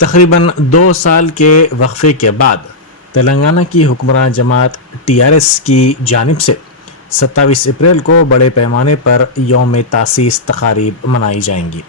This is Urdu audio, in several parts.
تقریباً 2 سال کے وقفے کے بعد تلنگانہ کی حکمراں جماعت TRS کی جانب سے 27 اپریل کو بڑے پیمانے پر یوم تاسیس تقاریب منائی جائیں گی۔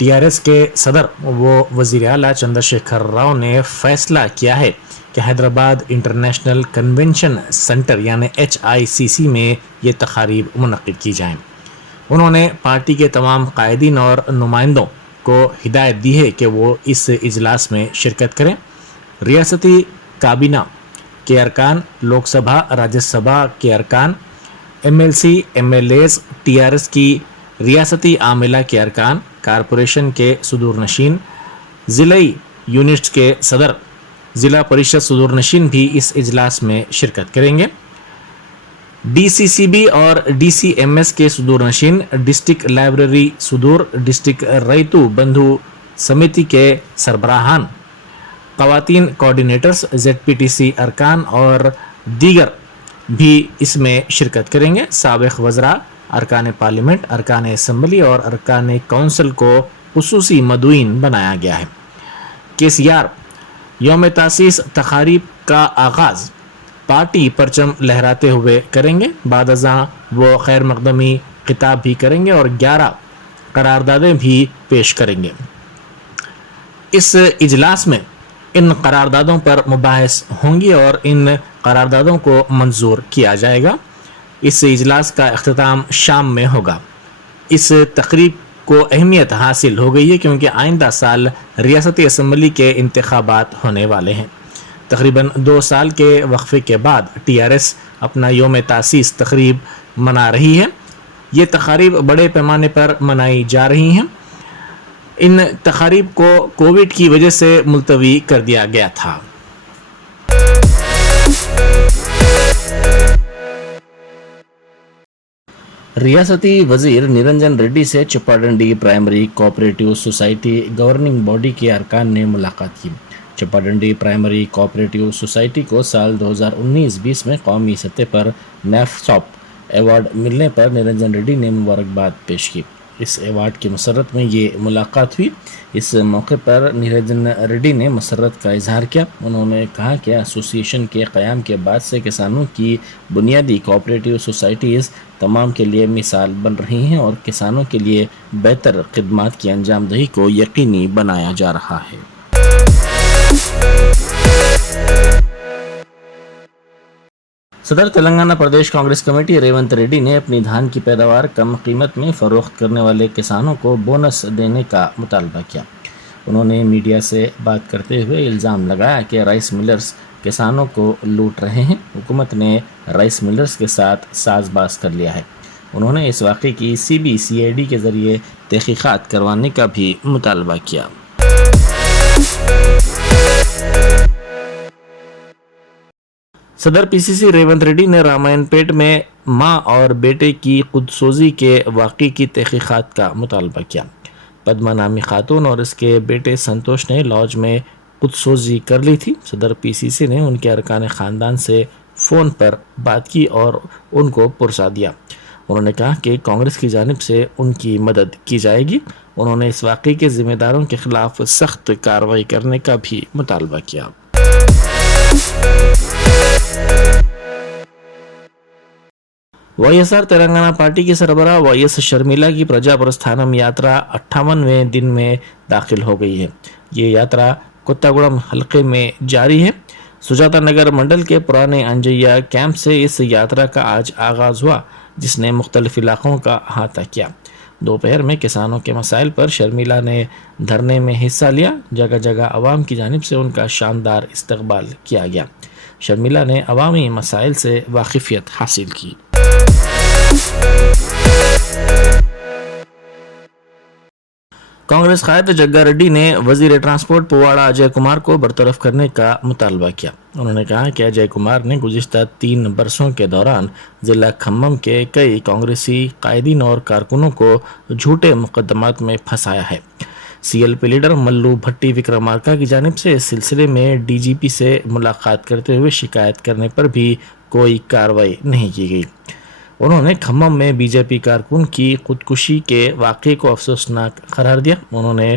TRS کے صدر و وزیر اعلیٰ چندر شیکھر راؤ نے فیصلہ کیا ہے کہ حیدرآباد انٹرنیشنل کنونشن سینٹر یعنی HICC میں یہ تقاریب منعقد کی جائیں۔ انہوں نے پارٹی کے تمام قائدین اور نمائندوں کو ہدایت دی ہے کہ وہ اس اجلاس میں شرکت کریں۔ ریاستی کابینہ کے ارکان، لوک سبھا راجیہ سبھا کے ارکان، MLC MLAs، TRS کی ریاستی عاملہ کے ارکان، کارپوریشن کے صدور نشین، ضلعی یونٹس کے صدر، ضلع پریشد صدور نشین بھی اس اجلاس میں شرکت کریں گے۔ DCCB اور DCMS کے صدور نشین، ڈسٹرکٹ لائبریری صدور، ڈسٹرکٹ ریتو بندھو سمیتی کے سربراہان، خواتین کوآرڈینیٹرز، ZPTC ارکان اور دیگر بھی اس میں شرکت کریں گے۔ سابق وزراء، ارکان پارلیمنٹ، ارکان اسمبلی اور ارکان کونسل کو خصوصی مدعوین بنایا گیا ہے۔ KCR یوم تاسیس تقاریب کا آغاز پارٹی پرچم لہراتے ہوئے کریں گے۔ بعد ازاں وہ خیر مقدمی خطاب بھی کریں گے اور 11 قراردادیں بھی پیش کریں گے۔ اس اجلاس میں ان قراردادوں پر مباحث ہوں گی اور ان قراردادوں کو منظور کیا جائے گا۔ اس اجلاس کا اختتام شام میں ہوگا۔ اس تقریب کو اہمیت حاصل ہو گئی ہے کیونکہ آئندہ سال ریاستی اسمبلی کے انتخابات ہونے والے ہیں۔ تقریباً 2 سال کے وقفے کے بعد TRS اپنا یوم تاسیس تقریب منا رہی ہے۔ یہ تقاریب بڑے پیمانے پر منائی جا رہی ہیں۔ ان تقاریب کو کووڈ کی وجہ سے ملتوی کر دیا گیا تھا۔ ریاستی وزیر نرنجن ریڈی سے Choppadandi primary cooperative society governing body کے ارکان نے ملاقات کی۔ چپاڈنڈی پرائمری کوآپریٹیو سوسائٹی کو سال 2019-20 میں قومی سطح پر NAFSOP ایوارڈ ملنے پر نرنجن ریڈی نے مبارکباد پیش کی۔ اس ایوارڈ کی مسرت میں یہ ملاقات ہوئی۔ اس موقع پر نرنجن ریڈی نے مسرت کا اظہار کیا۔ انہوں نے کہا کہ ایسوسی ایشن کے قیام کے بعد سے کسانوں کی بنیادی کوآپریٹیو سوسائٹیز تمام کے لیے مثال بن رہی ہیں اور کسانوں کے لیے بہتر خدمات کی انجام دہی کو یقینی بنایا جا رہا ہے۔ صدر تلنگانہ پردیش کانگریس کمیٹی ریونت ریڈی نے اپنی دھان کی پیداوار کم قیمت میں فروخت کرنے والے کسانوں کو بونس دینے کا مطالبہ کیا۔ انہوں نے میڈیا سے بات کرتے ہوئے الزام لگایا کہ رائس ملرز کسانوں کو لوٹ رہے ہیں۔ حکومت نے رائس ملرز کے ساتھ ساز باز کر لیا ہے۔ انہوں نے اس واقعے کی CBCID کے ذریعے تحقیقات کروانے کا بھی مطالبہ کیا۔ صدر PCC ریونت ریڈی نے رامائن پیٹ میں ماں اور بیٹے کی خودسوزی کے واقعے کی تحقیقات کا مطالبہ کیا۔ پدما نامی خاتون اور اس کے بیٹے سنتوش نے لاج میں خودسوزی کر لی تھی۔ صدر PCC نے ان کے ارکان خاندان سے فون پر بات کی اور ان کو پرسا دیا۔ انہوں نے کہا کہ کانگریس کی جانب سے ان کی مدد کی جائے گی۔ انہوں نے اس واقعے کے ذمہ داروں کے خلاف سخت کارروائی کرنے کا بھی مطالبہ کیا۔ YSR تلنگانہ پارٹی کی سربراہ YS شرمیلا کی پرجا پرستھانم یاترا 58ویں دن میں داخل ہو گئی ہے۔ یہ یاترا کوتاگوڑم حلقے میں جاری ہے۔ سجاتا نگر منڈل کے پرانے انجیا کیمپ سے اس یاترا کا آج آغاز ہوا جس نے مختلف علاقوں کا احاطہ کیا۔ دوپہر میں کسانوں کے مسائل پر شرمیلا نے دھرنے میں حصہ لیا۔ جگہ جگہ عوام کی جانب سے ان کا شاندار استقبال کیا گیا۔ شرمیلا نے عوامی مسائل سے واقفیت حاصل کی۔ کانگریس قائد جگا ریڈی نے وزیر ٹرانسپورٹ پواڑہ اجے کمار کو برطرف کرنے کا مطالبہ کیا۔ انہوں نے کہا کہ اجے کمار نے گزشتہ 3 برسوں کے دوران ضلع کھمم کے کئی کانگریسی قائدین اور کارکنوں کو جھوٹے مقدمات میں پھنسایا ہے۔ CLP لیڈر ملو بھٹی وکرمارکا کی جانب سے اس سلسلے میں DGP سے ملاقات کرتے ہوئے شکایت کرنے پر بھی کوئی کارروائی نہیں کی گئی۔ انہوں نے کھمم میں BJP کارکن کی خودکشی کے واقعے کو افسوسناک قرار دیا۔ انہوں نے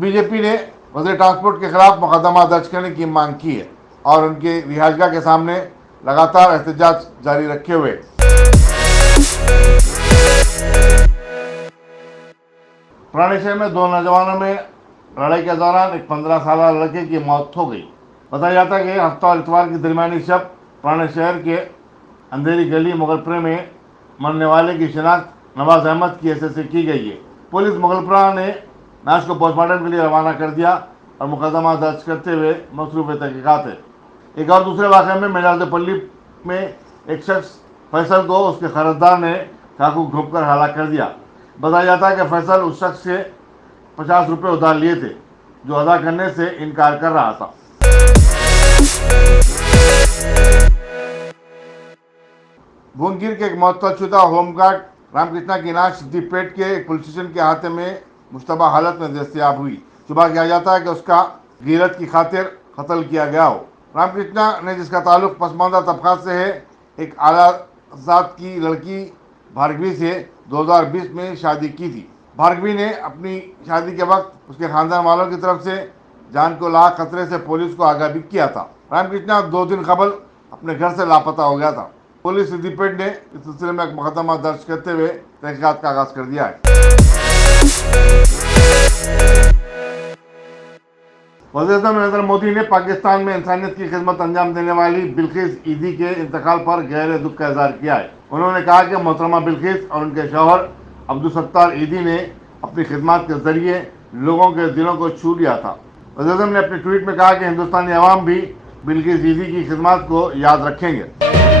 بی جے پی نے وزیر ٹرانسپورٹ کے خلاف مقدمہ درج کرنے کی مانگ کی ہے اور ان کے رہائشگاہ کے سامنے لگاتار احتجاج جاری رکھے ہوئے پرانے شہر میں دو نوجوانوں میں لڑائی کے دوران ایک 15 سالہ لڑکے کی موت ہو گئی. بتایا جاتا ہے کہ ہفتہ اور اتوار کی درمیانی شب پرانے شہر کے اندھیری گلی مغلپورے میں مرنے والے کی شناخت نواز احمد کی حیثیت سے کی گئی ہے. پولیس مغلپورہ نے لاش کو پوسٹ مارٹم کے لیے روانہ کر دیا اور مقدمہ درج کرتے ہوئے مصروف تحقیقات ہے. ایک اور دوسرے واقعے میں میلاردو پلی میں ایک شخص فیصل کو اس کے خریدار نے چاقو گھونپ کر ہلاک کر دیا. بتایا جاتا ہے کہ فیصل اس شخص سے 50 روپے ادھار لیے تھے جو ادا کرنے سے انکار کر رہا تھا. بھونگیر کے ایک معطل شدہ ہوم گارڈ رام کرشنا کی لاش سدھی پیٹ کے ایک پولیس اسٹیشن کے احاطے میں مشتبہ حالت میں دستیاب ہوئی. شبہ کیا جاتا ہے کہ اس کا غیرت کی خاطر قتل کیا گیا ہو. رام کرشنا نے جس کا تعلق پسماندہ طبقات سے ہے ایک اعلیٰ ذات کی لڑکی بھارگوی سے 2020 میں شادی کی تھی. بھارگوی نے اپنی شادی کے وقت اس کے خاندان والوں کی طرف سے جان کو لاحق خطرے سے پولیس کو آگاہ بھی کیا تھا. رام کرشنا 2 دن قبل اپنے گھر سے لاپتہ ہو گیا تھا. پولیس سدھی پیٹ نے اس سلسلے میں ایک مقدمہ درج کرتے ہوئے تحقیقات کا آغاز کر دیا ہے. وزیر اعظم نریندر مودی نے پاکستان میں انسانیت کی خدمت انجام دینے والی بلقیس ایدھی کے انتقال پر گہرے دکھ کا اظہار کیا ہے. انہوں نے کہا کہ محترمہ بلقیس اور ان کے شوہر عبدالستار ایدھی نے اپنی خدمات کے ذریعے لوگوں کے دلوں کو چھو لیا تھا. وزیر اعظم نے اپنے ٹویٹ میں کہا کہ ہندوستانی عوام بھی بلقیس ایدھی کی خدمات کو یاد رکھیں گے.